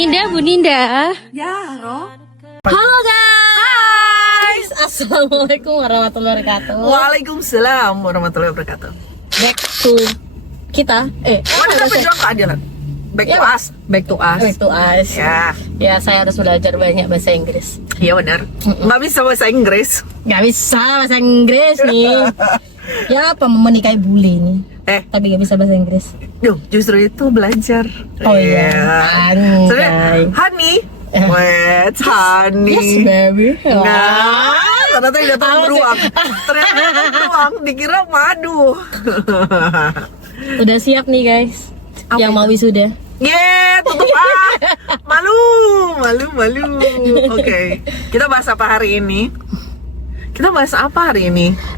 Bu Ninda. Ya, Roh. Halo guys. Assalamualaikum warahmatullahi wabarakatuh. Waalaikumsalam warahmatullahi wabarakatuh. Back to kita. Mana pejuang keadilan? Back to us. Back to us. Back to us. Ya. Ya, saya harus belajar banyak bahasa Inggris. Iya benar. Nggak bisa bahasa Inggris. Nggak bisa bahasa Inggris nih. Ya, apa menikahi bule nih. Tapi nggak bisa bahasa Inggris. Duh, justru itu belajar. Oh iya. Sebenarnya, honey. Wait, honey. Yes, baby. Nah, ternyata datang beruang. Ternyata datang beruang, dikira madu. Udah siap nih guys. Apa yang itu? mau wisuda. Tutup malu. Oke, kita bahas apa hari ini?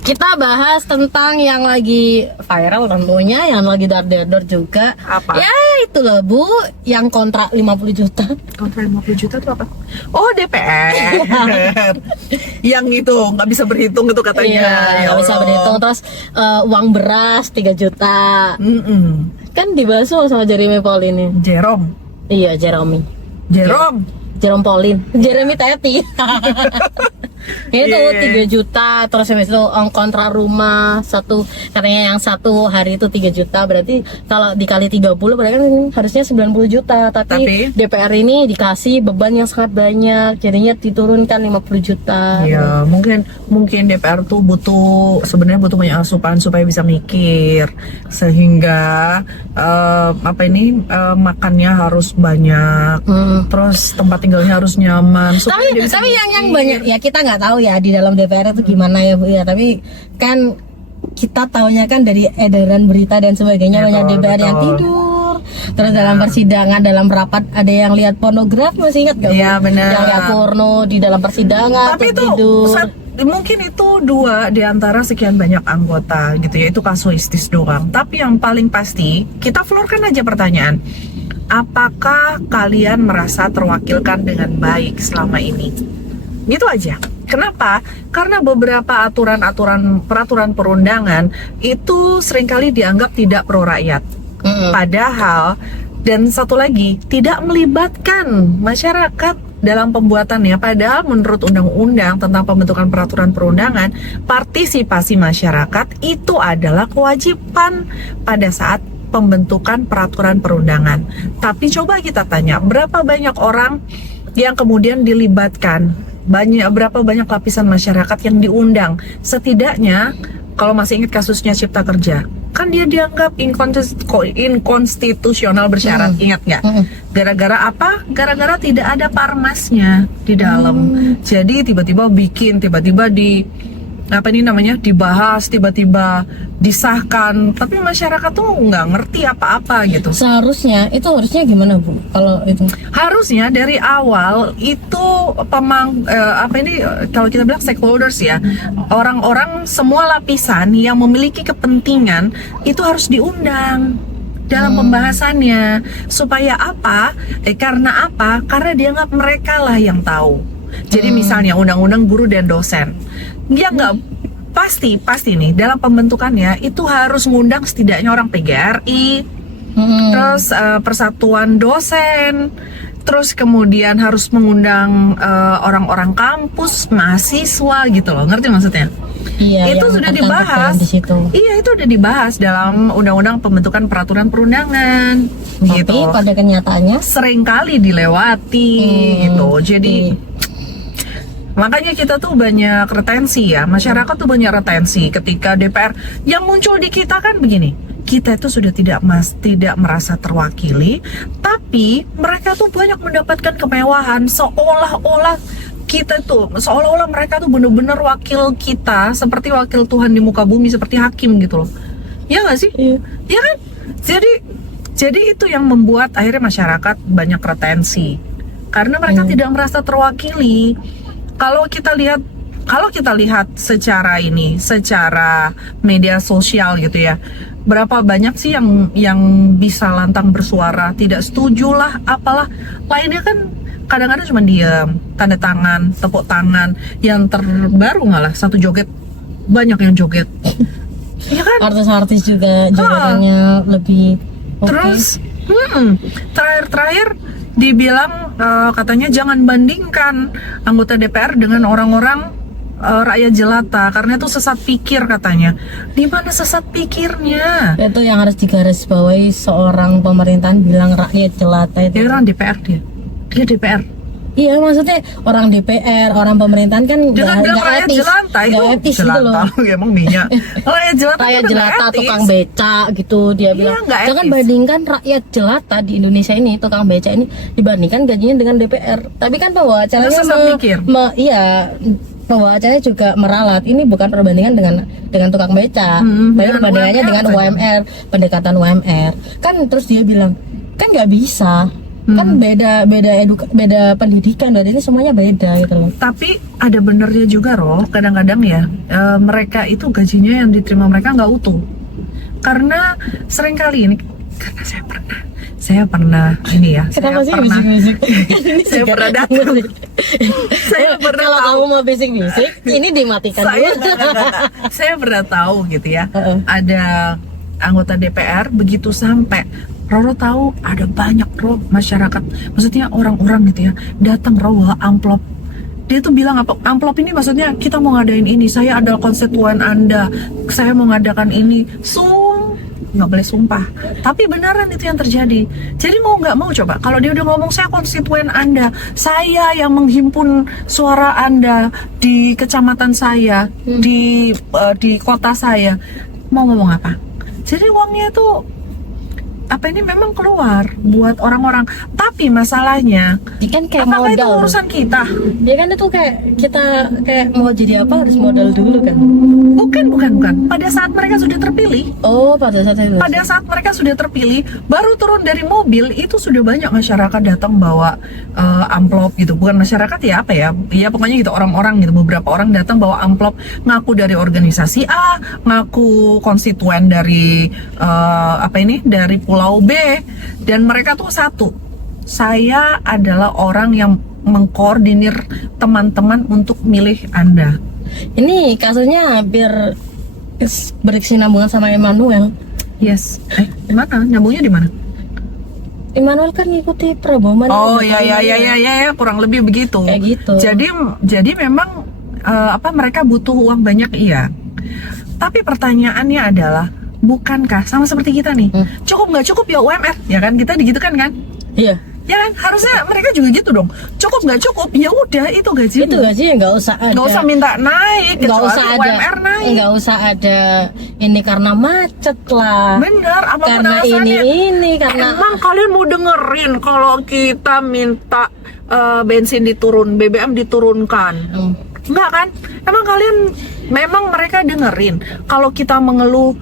Kita bahas tentang yang lagi viral tentunya, yang lagi dar-dar juga. Apa? Ya itu loh Bu, yang kontrak 50 juta. Kontrak 50 juta itu apa? Oh, DPR. Yang itu nggak bisa berhitung itu katanya. Iya, Ya nggak bisa Allah. berhitung. Terus uang beras 3 juta. Kan dibahas sama Jeremy Pauline ini. Jerome. Iya, Jeremy Pauline. Jeremy Teti. Itu 3 juta. Terus habis itu kontrak rumah satu, katanya yang satu hari itu 3 juta. Berarti kalau dikali 30 berarti kan harusnya 90 juta. Tapi DPR ini dikasih beban yang sangat banyak, jadinya diturunkan 50 juta. Ya, mungkin DPR tuh sebenarnya butuh banyak asupan supaya bisa mikir, sehingga makannya harus banyak, terus tempat tinggalnya harus nyaman. Tapi yang banyak ya, kita nggak tahu ya di dalam DPR itu gimana ya Bu ya. Tapi kan kita taunya kan dari edaran berita dan sebagainya, banyak DPR yang tidur. Terus dalam persidangan, dalam rapat ada yang lihat pornografi, masih ingat gak? Iya benar. Yang lihat porno di dalam persidangan. Tapi itu tidur. Mungkin itu 2 di antara sekian banyak anggota gitu ya, itu kasuistis doang. Tapi yang paling pasti kita florkan aja pertanyaan. Apakah kalian merasa terwakilkan dengan baik selama ini? Gitu aja. Kenapa? Karena beberapa peraturan perundangan itu seringkali dianggap tidak pro rakyat. Padahal, dan satu lagi, tidak melibatkan masyarakat dalam pembuatannya. Padahal menurut undang-undang tentang pembentukan peraturan perundangan, partisipasi masyarakat itu adalah kewajiban pada saat pembentukan peraturan perundangan. Tapi coba kita tanya, berapa banyak orang yang kemudian dilibatkan? Berapa banyak lapisan masyarakat yang diundang? Setidaknya, kalau masih ingat kasusnya Cipta Kerja, kan dia dianggap inkonstitusional bersyarat, ingat nggak? Gara-gara apa? Gara-gara tidak ada parmasnya di dalam. Jadi tiba-tiba dibahas, tiba-tiba disahkan, tapi masyarakat tuh nggak ngerti apa-apa gitu. Harusnya gimana Bu? Kalau itu Harusnya dari awal itu kalau kita bilang stakeholders ya, orang-orang semua lapisan yang memiliki kepentingan itu harus diundang dalam pembahasannya. Supaya apa? Karena apa? Karena dianggap mereka lah yang tahu. Jadi misalnya undang-undang guru dan dosen, dia nggak pasti nih dalam pembentukannya itu harus ngundang setidaknya orang PGRI, terus persatuan dosen, terus kemudian harus mengundang orang-orang kampus, mahasiswa gitu loh, ngerti maksudnya? Iya, itu sudah dibahas. Iya, itu udah dibahas dalam undang-undang pembentukan peraturan perundangan. Tapi gitu. pada kenyataannya Seringkali dilewati gitu. Jadi makanya kita tuh banyak retensi ya, masyarakat tuh banyak retensi ketika DPR. Yang muncul di kita kan begini, kita itu sudah tidak merasa terwakili, tapi mereka tuh banyak mendapatkan kemewahan, seolah-olah mereka tuh bener-bener wakil kita, seperti wakil Tuhan di muka bumi, seperti hakim gitu loh. Ya nggak sih? Iya kan? Jadi itu yang membuat akhirnya masyarakat banyak retensi, karena mereka tidak merasa terwakili. Kalau kita lihat secara media sosial gitu ya, berapa banyak sih yang bisa lantang bersuara, tidak setuju lah, apalah. Lainnya kan kadang-kadang cuma diam, tanda tangan, tepuk tangan. Yang terbaru malah satu joget, banyak yang joget. Iya kan? Artis-artis juga jogetannya lebih Terus terakhir dibilang katanya jangan bandingkan anggota DPR dengan orang-orang rakyat jelata karena itu sesat pikir katanya. Di mana sesat pikirnya? Itu yang harus digarisbawahi seorang pemerintahan bilang rakyat jelata itu. Dia orang DPR dia DPR. Iya, maksudnya orang DPR, orang pemerintahan kan Jangan bilang rakyat etis, jelata itu nggak etis gitu loh. jelata ya, emang minyak. Rakyat jelata Rakyat itu jelata, nggak etis. tukang beca gitu dia Iya, bilang. nggak Jangan etis. bandingkan rakyat jelata di Indonesia ini, tukang beca ini dibandingkan gajinya dengan DPR. Tapi kan pembawa acaranya Itu sesat pikir. iya, pembawa acaranya juga meralat. Ini bukan perbandingan dengan tukang beca, tapi dengan perbandingannya UMR dengan saja. UMR, pendekatan UMR. Kan terus dia bilang, kan nggak bisa. Kan beda pendidikan, dan ini semuanya beda gitu loh. Tapi ada benernya juga Roh, kadang-kadang ya mereka itu gajinya yang diterima mereka nggak utuh. Karena seringkali ini, karena saya pernah ini ya, Kenapa sih saya pernah bisik-bisik? Ini saya juga pernah datang. Saya pernah Kalau tahu. kamu mau bisik-bisik, ini dimatikan Saya dulu. enggak. Saya pernah tahu gitu ya. Heeh. Ada anggota DPR begitu sampai Roro tahu ada banyak Roh masyarakat, maksudnya orang-orang gitu ya, datang Roh bawa amplop. Dia tuh bilang apa? Amplop ini maksudnya kita mau ngadain ini, saya adalah konstituen Anda, saya mau ngadakan ini. Nggak boleh sumpah, tapi beneran itu yang terjadi. Jadi mau nggak mau coba, kalau dia udah ngomong saya konstituen Anda, saya yang menghimpun suara Anda di kecamatan saya, di kota saya, mau ngomong apa? Jadi uangnya itu apa ini memang keluar buat orang-orang, tapi masalahnya Dia kan kayak apakah itu modal. urusan kita? Dia kan itu kayak kita kayak mau jadi apa harus modal dulu kan. Bukan. Pada saat mereka sudah terpilih, Oh, pada saat itu. pada saat mereka sudah terpilih, baru turun dari mobil itu sudah banyak masyarakat datang bawa amplop gitu. Bukan masyarakat ya apa ya? Ya pokoknya gitu orang-orang gitu. Beberapa orang datang bawa amplop ngaku dari organisasi A, ngaku konstituen dari dari Pulau B, dan mereka tuh satu. Saya adalah orang yang mengkoordinir teman-teman untuk milih Anda. Ini kasusnya hampir berkesinambungan sama Emmanuel. Yes. Mana? Nyambungnya di mana? Emmanuel kan ngikuti Prabowo. Oh ya, kurang lebih begitu. Kayak gitu. Jadi memang mereka butuh uang banyak, iya. Tapi pertanyaannya adalah, bukankah sama seperti kita nih? Cukup nggak cukup ya UMR? Ya kan kita digitukan kan? Iya. Ya kan harusnya mereka juga gitu dong. Cukup nggak cukup? Ya udah itu gaji. Itu gajinya nggak usah ada. Nggak usah minta naik, Nggak kecuali usah ada. UMR naik. Nggak usah ada ini karena macet lah. Bener, apapun Karena alasannya. ini karena Emang kalian mau dengerin kalau kita minta bensin diturun, BBM diturunkan? Enggak kan? Emang kalian, memang mereka dengerin kalau kita mengeluh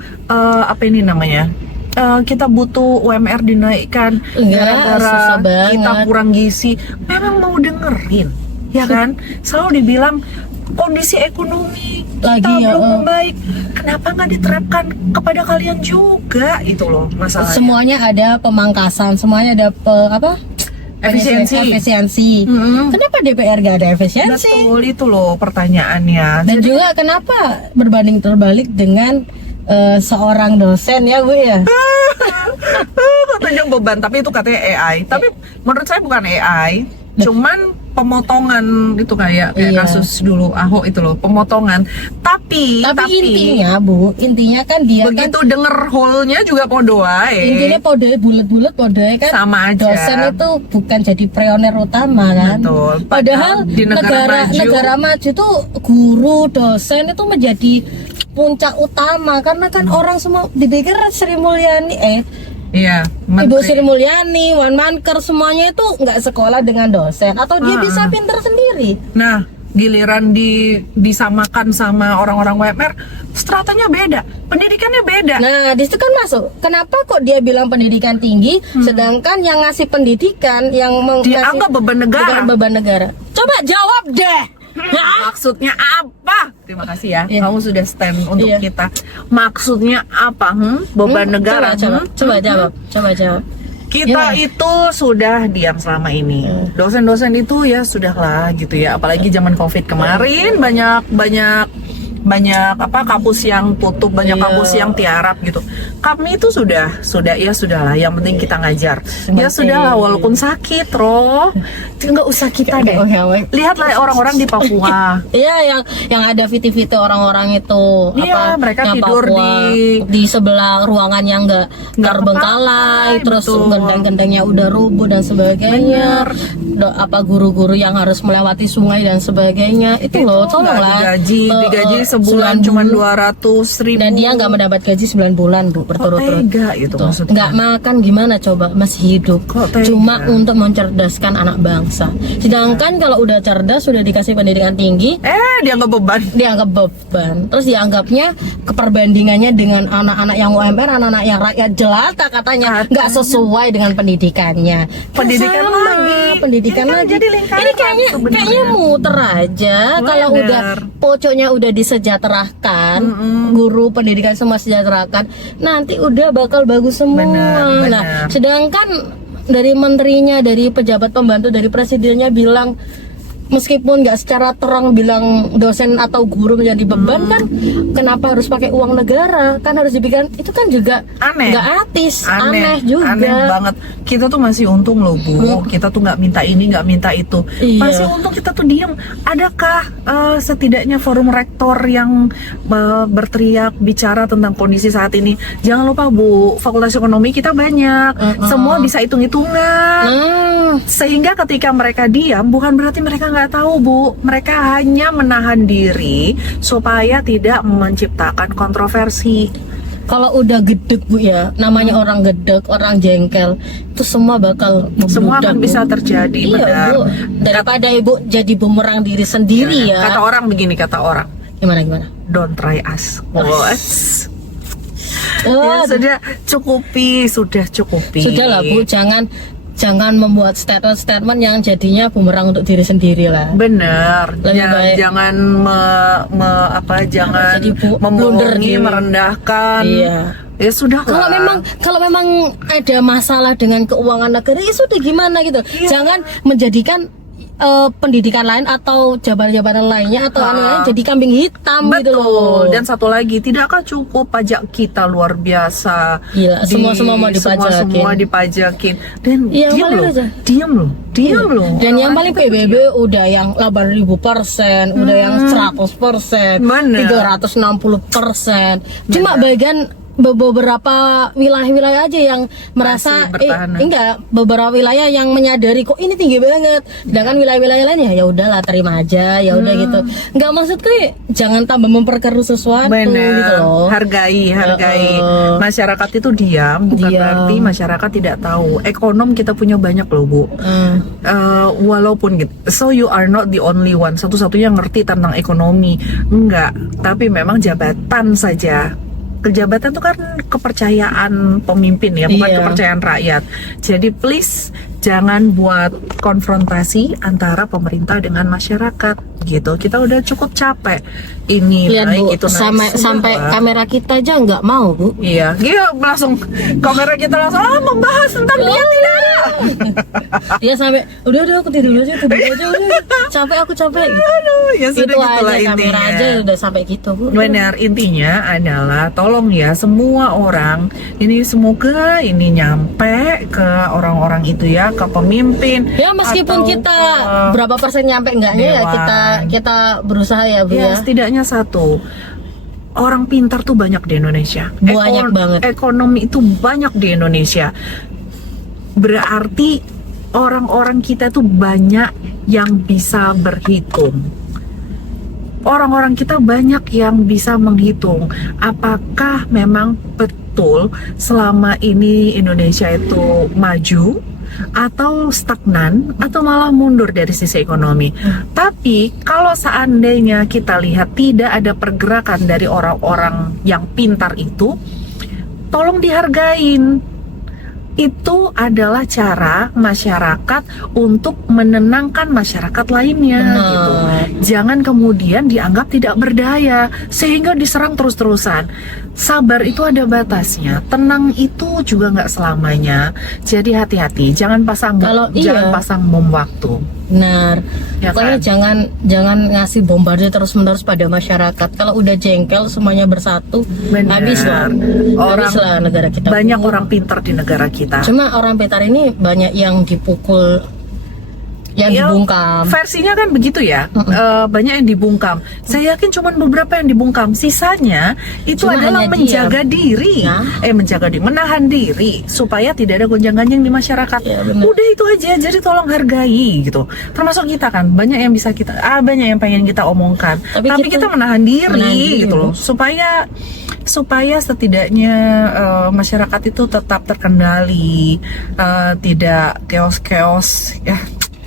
kita butuh UMR dinaikkan Enggak, gara-gara susah banget. kita kurang gizi, memang mau dengerin, ya kan? Selalu dibilang kondisi ekonomi kita Lagi ya, belum membaik. Kenapa nggak diterapkan kepada kalian juga? Itu loh masalahnya. semuanya ada pemangkasan, semuanya ada efisiensi. Kenapa DPR gak ada efisiensi? Betul, itu loh pertanyaannya. Dan juga kenapa berbanding terbalik dengan seorang dosen ya Bu ya? Katanya beban, tapi itu katanya AI. Tapi menurut saya bukan AI, cuman pemotongan itu kayak Iya. kasus dulu Ahok itu loh, pemotongan. Tapi intinya Bu, intinya kan dia begitu kan denger hole-nya juga podo ae. intinya pode bulat-bulat pode kan Sama aja. dosen itu bukan jadi pioner utama kan. Betul. Padahal Di negara maju tuh guru dosen itu menjadi puncak utama karena kan orang semua dipikir Sri Mulyani Iya, Ibu Sri Mulyani, Wan Manker semuanya itu nggak sekolah dengan dosen atau dia bisa pinter sendiri. Nah, giliran disamakan sama orang-orang UMR, stratanya beda, pendidikannya beda. Nah, di situ kan masuk. Kenapa kok dia bilang pendidikan tinggi, sedangkan yang ngasih pendidikan, yang Dianggap beban negara. bukan beban negara? Coba jawab deh. Maksudnya apa? Terima kasih ya, Iya. kamu sudah stand untuk Iya. kita. Maksudnya apa? Beban negara. Coba jawab. Kita Gimana? itu sudah diam selama ini. Dosen-dosen itu ya sudahlah gitu ya. Apalagi zaman COVID kemarin banyak banyak kampus yang tutup, banyak Iya. kampus yang tiarap gitu. Kami itu sudah ya sudahlah, yang penting kita ngajar. Ya sudahlah, walaupun sakit, Roh, nggak usah kita deh. Lihatlah orang-orang di Papua. Iya, yang ada viti-viti orang-orang itu Mereka yang tidur Papua, di sebelah ruangan yang nggak terbengkalai, terus betul. gendang-gendangnya udah rubuh dan sebagainya. Guru-guru yang harus melewati sungai dan sebagainya itu loh, nggak tolonglah. digaji sebulan cuma 200.000. Dan dia nggak mendapat gaji 9 bulan Bu, berturut-turut. Tega itu maksudnya. Nggak makan gimana coba, masih hidup. Kok tega? Cuma untuk mencerdaskan anak bangsa. Sedangkan kalau udah cerdas, sudah dikasih pendidikan tinggi, Dia nggak beban. dianggap beban. Terus dianggapnya keperbandingannya dengan anak-anak yang UMR, anak-anak yang rakyat jelata katanya nggak sesuai dengan pendidikannya. Pendidikan Sama, lagi. pendidikan Ini kan lagi. jadi lingkaran Ini kayaknya sebenarnya. muter aja. Kalau Bener. udah pocoknya udah disejahterakan, guru pendidikan semua sejahterakan, nanti udah bakal bagus semua. Bener. Nah, sedangkan dari menterinya, dari pejabat pembantu, dari presidennya bilang, meskipun nggak secara terang bilang dosen atau guru menjadi beban, kan kenapa harus pakai uang negara? Kan harus dipikirkan, itu kan juga Aneh. nggak etis, aneh juga. Aneh banget. Kita tuh masih untung loh, Bu. Kita tuh nggak minta ini, nggak minta itu. Iya. Masih untung kita tuh diem. Adakah setidaknya forum rektor yang berteriak bicara tentang kondisi saat ini? Jangan lupa, Bu, Fakultas Ekonomi kita banyak. Semua bisa hitung-hitungan. Sehingga ketika mereka diam, bukan berarti mereka nggak tahu, Bu. Mereka hanya menahan diri supaya tidak menciptakan kontroversi. Kalau udah gedek Bu ya, namanya orang gedek, orang jengkel, itu semua bakal Semua membludak, akan Bu. bisa terjadi, Iya benar. Bu, daripada Ibu jadi bumerang diri sendiri ya. Kata orang begini, kata orang, Gimana? don't try us. Oh, Ya sudah cukupi. sudah lah Bu, jangan membuat statement-statement yang jadinya bumerang untuk diri sendiri lah. Bener. Lebih baik. Jangan jangan Jadi blunder membohongi, gitu. merendahkan. Iya. Ya sudah. Kalau memang ada masalah dengan keuangan negara, ya sudah gimana gitu. Iya. Jangan menjadikan pendidikan lain atau jabatan-jabatan lainnya atau anu lain jadi kambing hitam gitu loh. Betul. Dan satu lagi, tidakkah cukup pajak kita luar biasa? Gila, semua mau dipajakin. Semua dipajakin. Dan Yang diam paling loh. aja. Diam loh. Dan yang paling PBB udah yang 8.000%, udah yang 100%, Bener. 360%. Cuma bagian beberapa wilayah-wilayah aja yang merasa Masih bertahan. enggak, beberapa wilayah yang menyadari kok ini tinggi banget. Sedangkan wilayah-wilayah lain ya udahlah terima aja, ya udah gitu. Enggak, maksudku jangan tambah memperkeruh sesuatu gitu Benar, loh. hargai. Masyarakat itu diam, bukan Diam. berarti masyarakat tidak tahu. Ekonom kita punya banyak loh, Bu. Walaupun gitu, so you are not the only one, satu-satunya yang ngerti tentang ekonomi. Enggak, tapi memang jabatan saja. Jabatan itu kan kepercayaan pemimpin ya, bukan Iya. kepercayaan rakyat. Jadi please jangan buat konfrontasi antara pemerintah dengan masyarakat gitu. Kita udah cukup capek. Ini Lihat naik Bu, itu naik. sampai Sudahlah. kamera kita aja nggak mau Bu. Iya, langsung kamera kita langsung membahas tentang dia tidak. Dia sampai udah aku tidur aja udah aku capek gitu. Aduh, ya sudah Itu gitulah aja kamera intinya. aja udah sampai gitu Bu. Benar, intinya adalah tolong ya semua orang ini, semoga ini nyampe ke orang-orang itu ya, ke pemimpin. Ya meskipun atau kita ke berapa persen nyampe enggaknya ya dewan. kita berusaha ya Bu ya ya. setidaknya satu, orang pintar tuh banyak di Indonesia. Banyak banget. Ekonomi itu banyak di Indonesia. Berarti orang-orang kita tuh banyak yang bisa berhitung. Orang-orang kita banyak yang bisa menghitung apakah memang betul selama ini Indonesia itu maju atau stagnan atau malah mundur dari sisi ekonomi. Tapi kalau seandainya kita lihat tidak ada pergerakan dari orang-orang yang pintar itu, tolong dihargain. Itu adalah cara masyarakat untuk menenangkan masyarakat lainnya Benar. gitu. Jangan kemudian dianggap tidak berdaya sehingga diserang terus-terusan. sabar itu ada batasnya, tenang itu juga nggak selamanya. Jadi hati-hati, jangan pasang Iya. pasang bom waktu. Benar. Ya Pokoknya kan? jangan ngasih bombardir terus-menerus pada masyarakat. Kalau udah jengkel semuanya bersatu, Benar. habislah negara kita. Banyak orang pintar di negara kita. Cuma orang pintar ini banyak yang dipukul, yang Ya, dibungkam. versinya kan begitu ya. Banyak yang dibungkam. Saya yakin cuma beberapa yang dibungkam. Sisanya itu Cuma adalah hanya menjaga diri. Ya. Menahan diri supaya tidak ada gonjang-ganjing di masyarakat. Ya, benar. Udah itu aja. Jadi tolong hargai gitu. Termasuk kita kan, banyak yang bisa kita banyak yang pengen kita omongkan. Tapi kita menahan diri gitu loh. Supaya setidaknya masyarakat itu tetap terkendali, tidak keos-keos ya.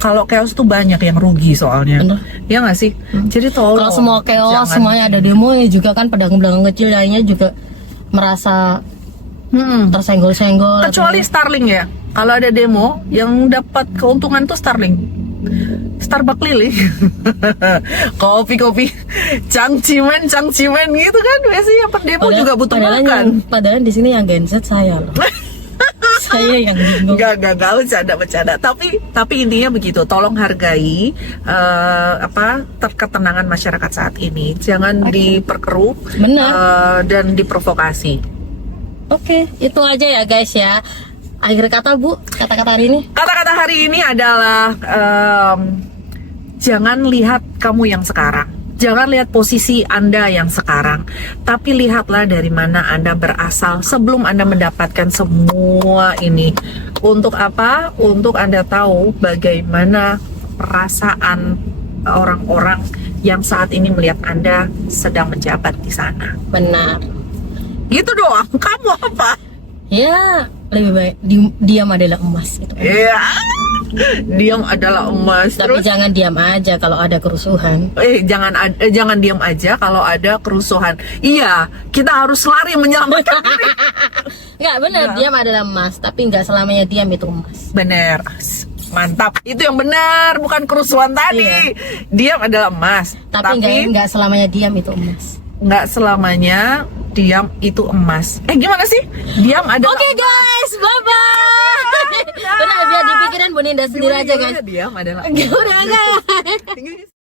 Kalau chaos tuh banyak yang rugi soalnya. Bener. Ya nggak sih? Jadi tolong. Kalau semua chaos, jangan- semuanya ada demo ya juga kan pedagang-pedagang kecil lainnya juga merasa tersenggol-senggol. Kecuali Starling ya. Kalau ada demo, yang dapat keuntungan tuh Starling. Starbucks Lili. Kopi-kopi cangcimen gitu kan. Biasanya per demo juga butuh makan. Padahal di sini yang Gen Z saya loh. Saya yang bingung. Gak bercanda. Tapi intinya begitu. Tolong hargai ketenangan masyarakat saat ini. Jangan diperkeruh dan diprovokasi. Oke, itu aja ya guys ya. Akhir kata Bu, kata-kata hari ini. Kata-kata hari ini adalah jangan lihat kamu yang sekarang. Jangan lihat posisi Anda yang sekarang, tapi lihatlah dari mana Anda berasal sebelum Anda mendapatkan semua ini. Untuk apa? Untuk Anda tahu bagaimana perasaan orang-orang yang saat ini melihat Anda sedang menjabat di sana. Benar. Gitu doang. Kamu apa? Ya, lebih baik diam adalah emas gitu. Iya. Diam adalah emas. Tapi jangan diam aja kalau ada kerusuhan. Jangan diam aja kalau ada kerusuhan. Iya, kita harus lari menyelamatkan diri. Enggak benar, diam adalah emas, tapi enggak selamanya diam itu emas. Bener. Mantap. Itu yang benar, bukan kerusuhan tadi. Iya. Diam adalah emas. Tapi enggak selamanya diam itu emas. Nggak selamanya diam itu emas. Gimana sih? Diam adalah Oke guys, bye-bye. Udah biar dipikirin Bu Ninda sendiri aja guys. Diam adalah Udah guys.